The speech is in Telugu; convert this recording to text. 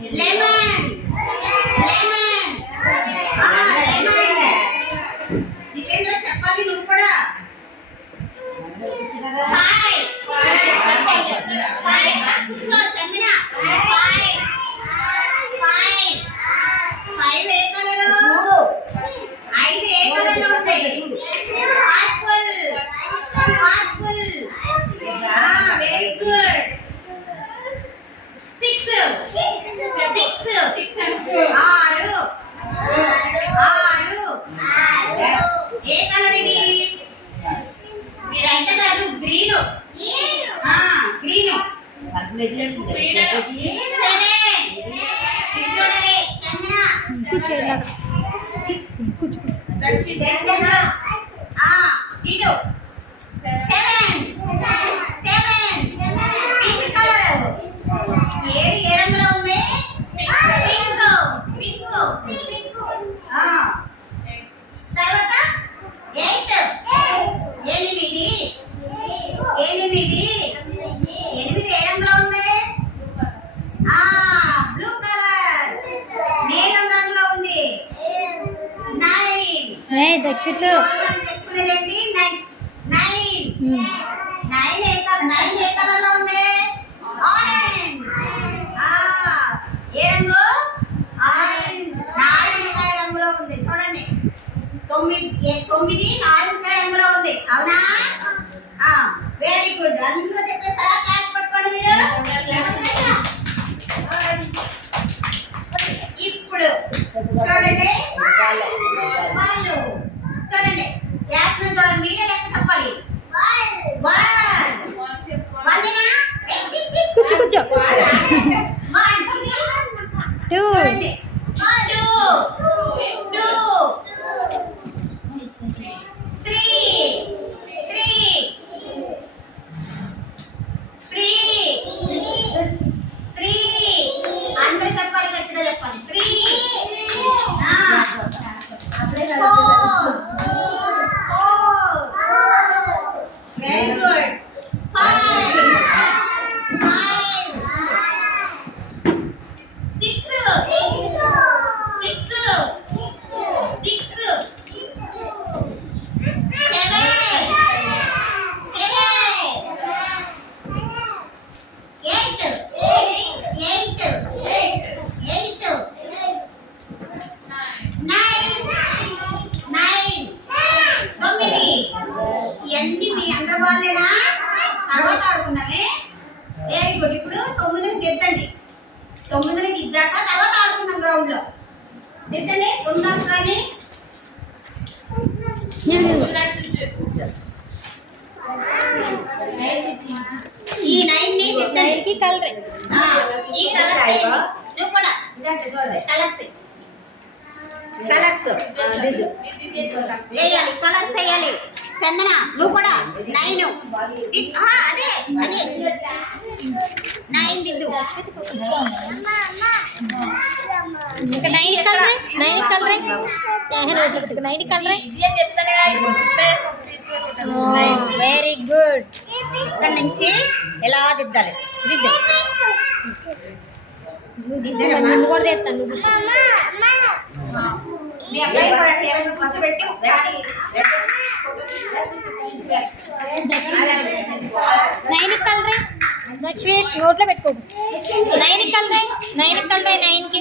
Lemon lemon lemon. జితేంద్ర చెప్పాలి నువ్వు కూడా. ఫైవ్ కూర్చో చందన. ఫైవ్ ఏ కలరు? 5 ఏ కలర్ లో ఉంది? Purple purple. Very good. 6 ఆరు ఏ కలర్ ఇది? రెడ్ కాదు, గ్రీన్. గ్రీన్. 7 కూర్చో కూర్చో. ఇటు 7 పింక్ కలర్. 7 ఏ రంగులో ఉంది? Pink pink. తర్వాత 8 8 ఏ రంగులో ఉంది? బ్లూ కలర్, నీలం రంగులో ఉంది. 9 దక్షిత్ చెప్పుకునేదేంటి? 9 ఏ కలర్ లో ఉంది? ఆరెంజ్. ఏ రంగు? ఆరెంజ్, నారింజకాయ రంగులో ఉంది. చూడండి 9 నారింజకాయ రంగులో ఉంది. అవునా? Very good. అందరూ చెప్పేసారా? క్లాస్ పట్టుకోండి మీరు. ఇప్పుడు చూడండి వాళ్ళు చూడండి. క్లాస్ ను చూడండి. మీరే లెక్క చెప్పాలి. 1 కూర్చో కూర్చో. 2 చూడండి 2 అందరూ చెప్పాలి, గట్టిగా చెప్పాలి. 3 వెరీ గుడ్. 5 ఇవన్నీ మీ అందరి వాళ్ళేనా? తర్వాత ఆడుకుందామే. Very good. ఇప్పుడు 9ని దిద్దండి. 9ని దిద్దాక తర్వాత ఆడుకుందాం గ్రౌండ్ లో. దిద్దండి 9 అంశాలని. ఈ 9ని దిద్దండి. కలర్ ఈ కలర్స్ వేయండి. నువ్వు కూడా కలర్స్ వేయాలి. కలర్స్ వేయాలి. చందన నువ్వు కూడా 9. అదే 9 దిద్దు. 9 కలర్. Very good. ఇక్కడ నుంచి ఎలా దిద్దాలి? దిద్దు. కూడా చేస్తాను. మీ అబ్బాయి కూడా చీరలు కూర్చోబెట్టి ఒకసారి 9 కలర్. దక్షిత్ నోట్లో పెట్టుకోదు. 9 కలర్. 9కి